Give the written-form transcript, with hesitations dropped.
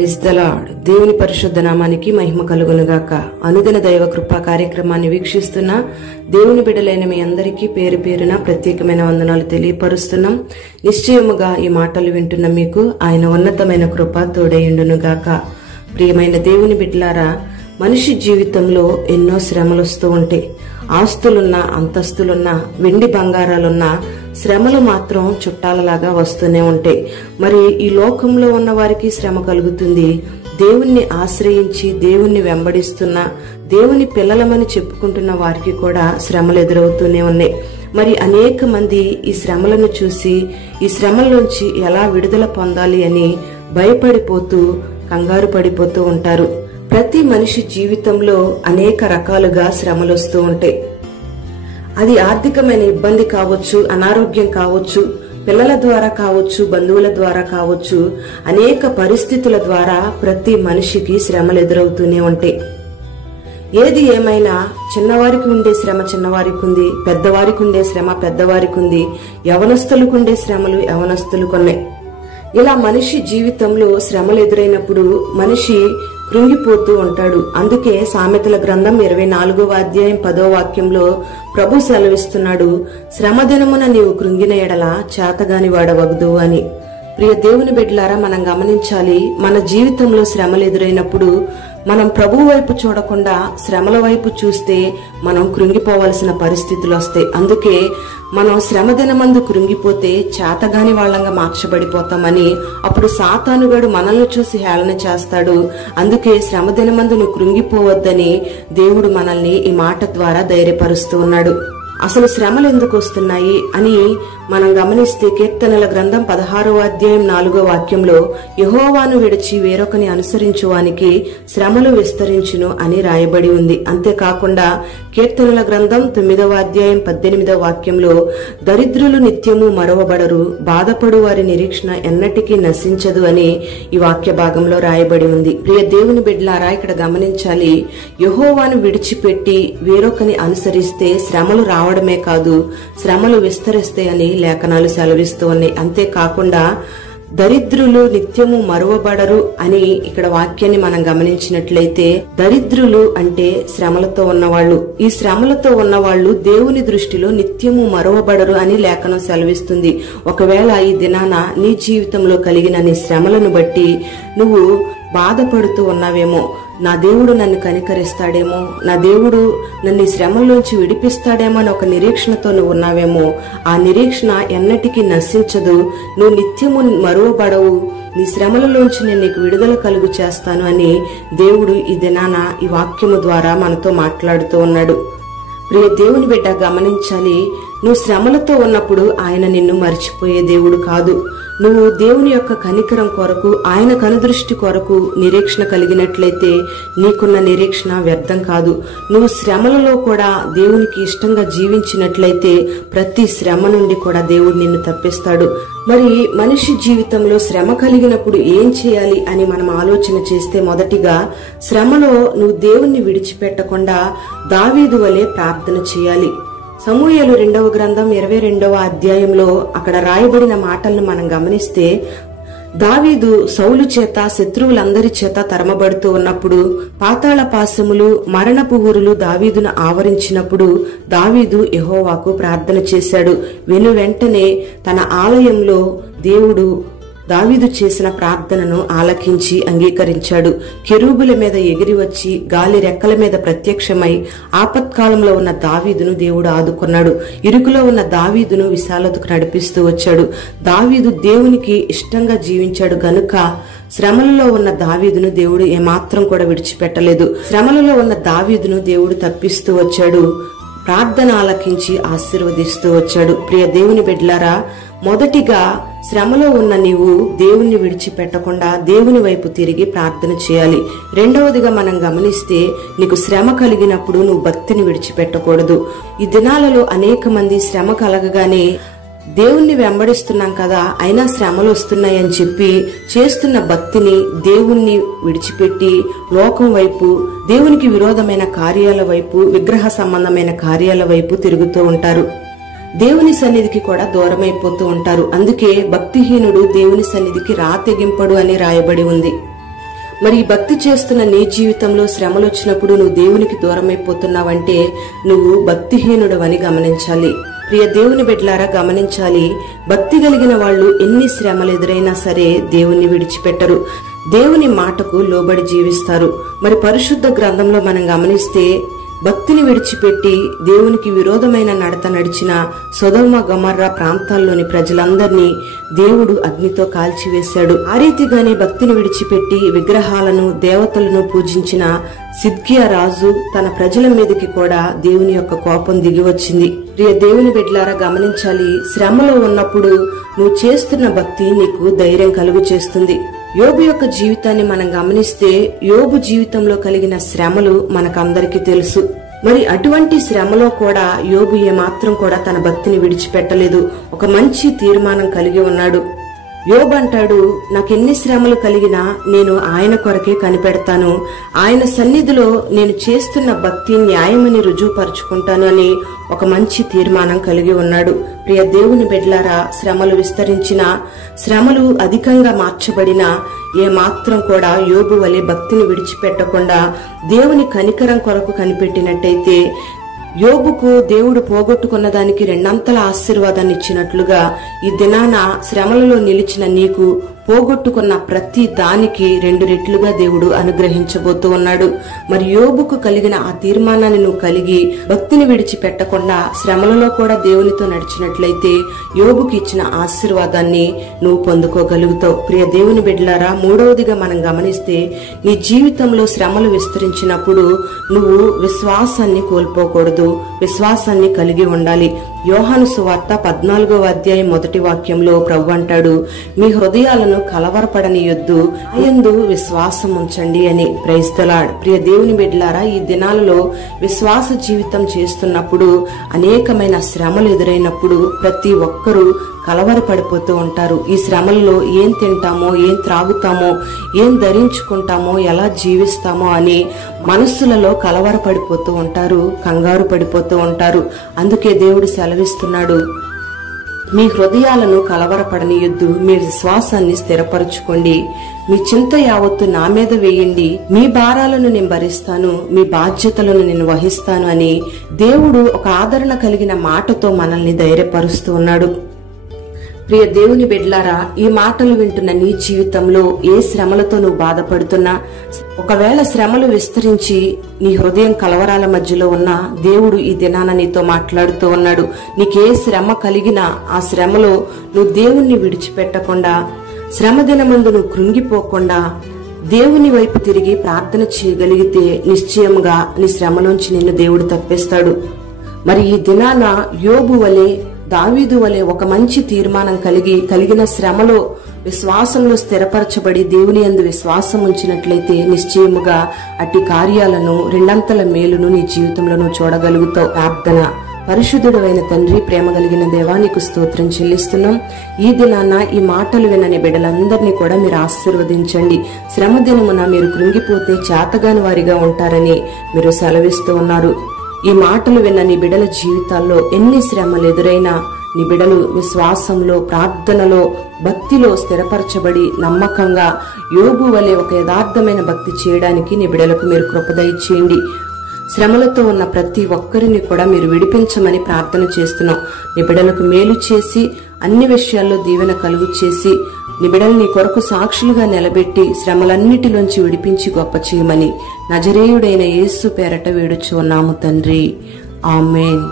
Praise the lord. దేవుని పరిశుద్ధ నామానికి మహిమ కలుగునుగాక. అనుదిన దైవ కృపా కార్యక్రమాన్ని వీక్షిస్తున్న దేవుని బిడ్డలైన మీ అందరికీ పేరు పేరున ప్రత్యేకమైన వందనాలు తెలియపరుస్తున్నాం. నిశ్చయముగా ఈ మాటలు వింటున్న మీకు ఆయన ఉన్నతమైన కృప తోడైయుండునుగాక. ప్రియమైన దేవుని బిడ్డలారా, మనిషి జీవితంలో ఎన్నో శ్రమలు వస్తూ ఉంటాయి. ఆస్తులున్నా, అంతస్తులున్నా, వెండి బంగారాలున్నా శ్రమలు మాత్రం చుట్టాలలాగా వస్తూనే ఉంటాయి. మరి ఈ లోకంలో ఉన్న వారికి శ్రమ కలుగుతుంది. దేవుణ్ణి ఆశ్రయించి దేవుణ్ణి వెంబడిస్తున్న, దేవుని పిల్లలమని చెప్పుకుంటున్న వారికి కూడా శ్రమలు ఎదురవుతూనే ఉన్నాయి. మరి అనేక మంది ఈ శ్రమలను చూసి ఈ శ్రమల్లోంచి ఎలా విడుదల పొందాలి అని భయపడిపోతూ కంగారు పడిపోతూ ఉంటారు. ప్రతి మనిషి జీవితంలో అనేక రకాలుగా శ్రమలు వస్తూ ఉంటాయి. అది ఆర్థికమైన ఇబ్బంది కావచ్చు, అనారోగ్యం కావచ్చు, పిల్లల ద్వారా కావచ్చు, బంధువుల ద్వారా కావచ్చు, అనేక పరిస్థితుల ద్వారా ప్రతి మనిషికి శ్రమలు ఎదురవుతూనే ఉంటాయి. ఏది ఏమైనా చిన్నవారికి ఉండే శ్రమ చిన్నవారికి ఉంది, పెద్దవారికి ఉండే శ్రమ పెద్దవారికి ఉంది, యవనస్తులకు ఉండే శ్రమలు యవనస్తులకు ఉన్నాయి. ఇలా మనిషి జీవితంలో శ్రమలు ఎదురైనప్పుడు మనిషి కృంగిపోతూ ఉంటాడు. అందుకే సామెతల గ్రంథం 24వ అధ్యాయం 10వ వాక్యంలో ప్రభు సెలవిస్తున్నాడు, శ్రమ దినమున నీవు కృంగిన ఎడల చేతగాని వాడవగదు అని. ప్రియ దేవుని బిడ్డలారా, మనం గమనించాలి, మన జీవితంలో శ్రమలు ఎదురైనప్పుడు మనం ప్రభు వైపు చూడకుండా శ్రమల వైపు చూస్తే మనం కృంగిపోవలసిన పరిస్థితులు వస్తాయి. అందుకే మనం శ్రమ దినమందు కృంగిపోతే చేతగాని వాళ్ళంగా మార్చబడిపోతామని అప్పుడు సాతానుగాడు మనల్ని చూసి హేళన చేస్తాడు. అందుకే శ్రమ దినమందు నువ్వు కృంగిపోవద్దని దేవుడు మనల్ని ఈ మాట ద్వారా ధైర్యపరుస్తూ ఉన్నాడు. అసలు శ్రమలు ఎందుకు వస్తున్నాయి అని మనం గమనిస్తే కీర్తనల గ్రంథం 16వ అధ్యాయం 4వ వాక్యంలో యెహోవాను విడిచి వేరొకని అనుసరించువానికి శ్రమలు విస్తరించును అని రాయబడి ఉంది. అంతేకాకుండా కీర్తనల గ్రంథం 9వ అధ్యాయం 18వ వాక్యంలో దరిద్రులు నిత్యము మరవబడరు, బాధపడు వారి నిరీక్షణ ఎన్నటికీ నశించదు అని ఈ వాక్య భాగంలో రాయబడి ఉంది. ప్రియ దేవుని బిడ్డలారా, ఇక్కడ గమనించాలి, యెహోవాను విడిచిపెట్టి వేరొకని అనుసరిస్తే శ్రమలు రావడమే కాదు, శ్రమలు విస్తరిస్తాయని లేఖనాలు సెలవిస్తూ ఉన్నాయి. అంతేకాకుండా దరిద్రులు నిత్యము మరువబడరు అని ఇక్కడ వాక్యాన్ని మనం గమనించినట్లయితే, దరిద్రులు అంటే శ్రమలతో ఉన్నవాళ్లు. ఈ శ్రమలతో ఉన్నవాళ్లు దేవుని దృష్టిలో నిత్యము మరువబడరు అని లేఖనం సెలవిస్తుంది. ఒకవేళ ఈ దినాన నీ జీవితంలో కలిగిన నీ శ్రమలను బట్టి నువ్వు బాధపడుతూ ఉన్నావేమో, నా దేవుడు నన్ను కనికరిస్తాడేమో, నా దేవుడు నన్ను ఈ శ్రమల్లోంచి విడిపిస్తాడేమో అని ఒక నిరీక్షణతో నువ్వు ఉన్నావేమో, ఆ నిరీక్షణ ఎన్నటికీ నశించదు. నువ్వు నిత్యము మరువబడవు, నీ శ్రమలలోంచి నేను నీకు విడుదల కలుగు చేస్తాను అని దేవుడు ఈ దినాన ఈ వాక్యము ద్వారా మనతో మాట్లాడుతూ ఉన్నాడు. ప్రియ దేవుని బిడ్డ, గమనించాలి, నువ్వు శ్రమలతో ఉన్నప్పుడు ఆయన నిన్ను మర్చిపోయే దేవుడు కాదు. నువ్వు దేవుని యొక్క కనికరం కొరకు, ఆయన కనుదృష్టి కొరకు నిరీక్షణ కలిగినట్లయితే నీకున్న నిరీక్షణ వ్యర్థం కాదు. నువ్వు శ్రమలలో కూడా దేవునికి ఇష్టంగా జీవించినట్లయితే ప్రతి శ్రమ నుండి కూడా దేవుడు నిన్ను తప్పిస్తాడు. మరి మనిషి జీవితంలో శ్రమ కలిగినప్పుడు ఏం చేయాలి అని మనం ఆలోచన చేస్తే, మొదటిగా శ్రమలో నువ్వు దేవుణ్ణి విడిచిపెట్టకుండా దావీదు వలె ప్రార్థన చేయాలి. సమూయేలు 2వ గ్రంథం 22వ అధ్యాయంలో అక్కడ రాయబడిన మాటలను మనం గమనిస్తే, దావీదు సౌలు చేత శత్రువులందరి చేత తరమబడుతూ ఉన్నప్పుడు పాతాళ పాశములు, మరణపు ఊరులు దావీదును ఆవరించినప్పుడు దావీదు యెహోవాకు ప్రార్థన చేశాడు. వెంటనే తన ఆలయంలో దేవుడు దావీదు చేసిన ప్రార్థనను ఆలకించి అంగీకరించాడు. కెరూబుల మీద ఎగిరి వచ్చి గాలి రెక్కల మీద ప్రత్యక్షమై ఆపత్కాలంలో ఉన్న దావీదును దేవుడు ఆదుకున్నాడు. ఇరుకులో ఉన్న దావీదును విశాలతకు నడిపిస్తూ వచ్చాడు. దావీదు దేవునికి ఇష్టంగా జీవించాడు గనుక శ్రమలలో ఉన్న దావీదును దేవుడు ఏమాత్రం కూడా విడిచిపెట్టలేదు. శ్రమలలో ఉన్న దావీదును దేవుడు తప్పిస్తూ వచ్చాడు, ప్రార్థన ఆలకించి ఆశీర్వదిస్తూ వచ్చాడు. ప్రియ దేవుని బిడ్డలారా, మొదటిగా శ్రమలో ఉన్న నీవు దేవుణ్ణి విడిచిపెట్టకుండా దేవుని వైపు తిరిగి ప్రార్థన చేయాలి. రెండవదిగా మనం గమనిస్తే, నీకు శ్రమ కలిగినప్పుడు నువ్వు భక్తిని విడిచిపెట్టకూడదు. ఈ దినాలలో అనేక మంది శ్రమ కలగగానే దేవుణ్ణి వెంబడిస్తున్నాం కదా, అయినా శ్రమలు వస్తున్నాయని చెప్పి చేస్తున్న భక్తిని దేవుణ్ణి విడిచిపెట్టి లోకం వైపు, దేవునికి విరోధమైన కార్యాల వైపు, విగ్రహ సంబంధమైన కార్యాల వైపు తిరుగుతూ ఉంటారు. దేవుని సన్నిధికి కూడా దూరమైపోతూ ఉంటారు. అందుకే భక్తిహీనుడు దేవుని సన్నిధికి తెగింపడు అని రాయబడి ఉంది. మరి ఈ భక్తి చేస్తున్న నీ జీవితంలో శ్రమలు వచ్చినప్పుడు నువ్వు దేవునికి దూరమైపోతున్నావంటే నువ్వు భక్తిహీనుడవని గమనించాలి. ప్రియ దేవుని బిడ్డలారా గమనించాలి, భక్తి కలిగిన వాళ్ళు ఎన్ని శ్రమలు ఎదురైనా సరే దేవుణ్ణి విడిచిపెట్టరు, దేవుని మాటకు లోబడి జీవిస్తారు. మరి పరిశుద్ధ గ్రంథంలో మనం గమనిస్తే భక్తిని విడిచిపెట్టి దేవునికి విరోధమైన నడత నడిచిన సొదొమ గొమొర్రా ప్రాంతాల్లోని ప్రజలందరినీ దేవుడు అగ్నితో కాల్చివేశాడు. ఆ రీతిగానే భక్తిని విడిచిపెట్టి విగ్రహాలను దేవతలను పూజించిన సిద్కియా రాజు తన ప్రజల మీదకి కూడా దేవుని యొక్క కోపం దిగి వచ్చింది. ప్రియ దేవుని బిడ్డలారా గమనించాలి, శ్రమలో ఉన్నప్పుడు నువ్వు చేస్తున్న భక్తి నీకు ధైర్యం కలుగు చేస్తుంది. యోబు యొక్క జీవితాన్ని మనం గమనిస్తే యోబు జీవితంలో కలిగిన శ్రమలు మనకందరికీ తెలుసు. మరి అటువంటి శ్రమలో కూడా యోబు ఏమాత్రం కూడా తన భక్తిని విడిచిపెట్టలేదు. ఒక మంచి తీర్మానం కలిగి ఉన్నాడు. యోబు అంటాడు, నాకెన్ని శ్రమలు కలిగినా నేను ఆయన కొరకే కనిపెడతాను, ఆయన సన్నిధిలో నేను చేస్తున్న భక్తి న్యాయమని రుజువుపరుచుకుంటాను అని ఒక మంచి తీర్మానం కలిగి ఉన్నాడు. ప్రియ దేవుని బిడ్డలారా, శ్రమలు విస్తరించిన, శ్రమలు అధికంగా మార్చబడినా ఏమాత్రం కూడా యోబు వలె భక్తిని విడిచిపెట్టకుండా దేవుని కనికరం కొరకు కనిపెట్టినట్టయితే యోబుకు దేవుడు పోగొట్టుకున్న దానికి రెండంతల ఆశీర్వాదాన్ని ఇచ్చినట్లుగా ఈ దినాన శ్రమలలో నిలిచిన నీకు పోగొట్టుకున్న ప్రతి దానికి 2 రెట్లుగా దేవుడు అనుగ్రహించబోతూ ఉన్నాడు. మరి యోబుకు కలిగిన ఆ తీర్మానాన్ని నువ్వు కలిగి భక్తిని విడిచిపెట్టకుండా శ్రమలలో కూడా దేవునితో నడిచినట్లయితే యోబుకి ఇచ్చిన ఆశీర్వాదాన్ని నువ్వు పొందుకోగలుగుతావు. ప్రియ దేవుని బిడ్డలారా, మూడవదిగా మనం గమనిస్తే నీ జీవితంలో శ్రమలు విస్తరించినప్పుడు నువ్వు విశ్వాసాన్ని కోల్పోకూడదు, విశ్వాసాన్ని కలిగి ఉండాలి. యోహాను సువార్త 14వ అధ్యాయం 1వ వాక్యంలో ప్రభు అంటాడు, మీ హృదయాలను కలవరపడనీయొద్దు, ఆయందు విశ్వాసం ఉంచండి అని. Praise the lord. ప్రియ దేవుని బిడ్డలారా, ఈ దినాలలో విశ్వాస జీవితం చేస్తున్నప్పుడు అనేకమైన శ్రమలు ఎదురైనప్పుడు ప్రతి ఒక్కరూ కలవరపడిపోతూ ఉంటారు. ఈ శ్రమల్లో ఏం తింటామో, ఏం త్రాగుతామో, ఏం ధరించుకుంటామో, ఎలా జీవిస్తామో అని మనస్సులలో కలవరపడిపోతూ ఉంటారు, కంగారు పడిపోతూ ఉంటారు. అందుకే దేవుడు సెలవిస్తున్నాడు, మీ హృదయాలను కలవరపడనీయొద్దు, మీ విశ్వాసాన్ని స్థిరపరచుకోండి, మీ చింత యావత్తు నా మీద వేయండి, మీ భారాలను నేను భరిస్తాను, మీ బాధ్యతలను నేను వహిస్తాను అని దేవుడు ఒక ఆదరణ కలిగిన మాటతో మనల్ని ధైర్యపరుస్తూ ఉన్నాడు. ప్రియ దేవుని బిడ్డలారా, ఈ మాటలు వింటున్న నీ జీవితంలో ఏ శ్రమలతో నువ్వు బాధపడుతున్నా, ఒకవేళ శ్రమలు విస్తరించి నీ హృదయం కలవరాల మధ్యలో ఉన్న దేవుడు ఈ దినాన నీతో మాట్లాడుతూ ఉన్నాడు. నీకే శ్రమ కలిగినా ఆ శ్రమలో నువ్వు దేవుణ్ణి విడిచిపెట్టకుండా, శ్రమ దినమందు నువ్వు కృంగిపోకుండా దేవుని వైపు తిరిగి ప్రార్థన చేయగలిగితే నిశ్చయముగా నీ శ్రమలోంచి నిన్ను దేవుడు తప్పిస్తాడు. మరి ఈ దినాన యోబు వలె, దావీదు వలె ఒక మంచి తీర్మానం కలిగిన శ్రమలో విశ్వాసంలో స్థిరపరచబడి దేవుని యందు విశ్వాసం ఉంచినట్లయితే నిశ్చయముగా అట్టి కార్యాలను, రెండంతల మేలును నీ జీవితంలో నువ్వు చూడగలుగుతావు. ప్రార్థన. పరిశుద్ధుడైన తండ్రి, ప్రేమ కలిగిన దేవా, నీకు స్తోత్రం చెల్లిస్తున్నాం. ఈ దినాన ఈ మాటలు వినని బిడ్డలందరినీ కూడా మీరు ఆశీర్వదించండి. శ్రమ దినమున మీరు కృంగిపోతే చేతగాని వారిగా ఉంటారని మీరు సెలవిస్తూ ఉన్నారు. ఈ మాటలు విన్న నీ బిడ్డల జీవితాల్లో ఎన్ని శ్రమలు ఎదురైనా నీ బిడ్డలు విశ్వాసంలో, ప్రార్థనలో, భక్తిలో స్థిరపరచబడి నమ్మకంగా యోబు వలె ఒక యథార్థమైన భక్తి చేయడానికి నీ బిడ్డలకు మీరు కృప దయచేయండి. శ్రమలతో ఉన్న ప్రతి ఒక్కరిని కూడా మీరు విడిపించమని ప్రార్థన చేస్తున్నాం. నీ బిడ్డలకు మేలు చేసి, అన్ని విషయాల్లో దీవెన కలుగు చేసి, నీ బిడ్డలు నీ కొరకు సాక్షులుగా నిలబెట్టి శ్రమలన్నిటిలోంచి విడిపించి గొప్ప చేయమని నజరేయుడైన యేసు పేరట వేడుచు ఉన్నాము తండ్రి. ఆమేన్.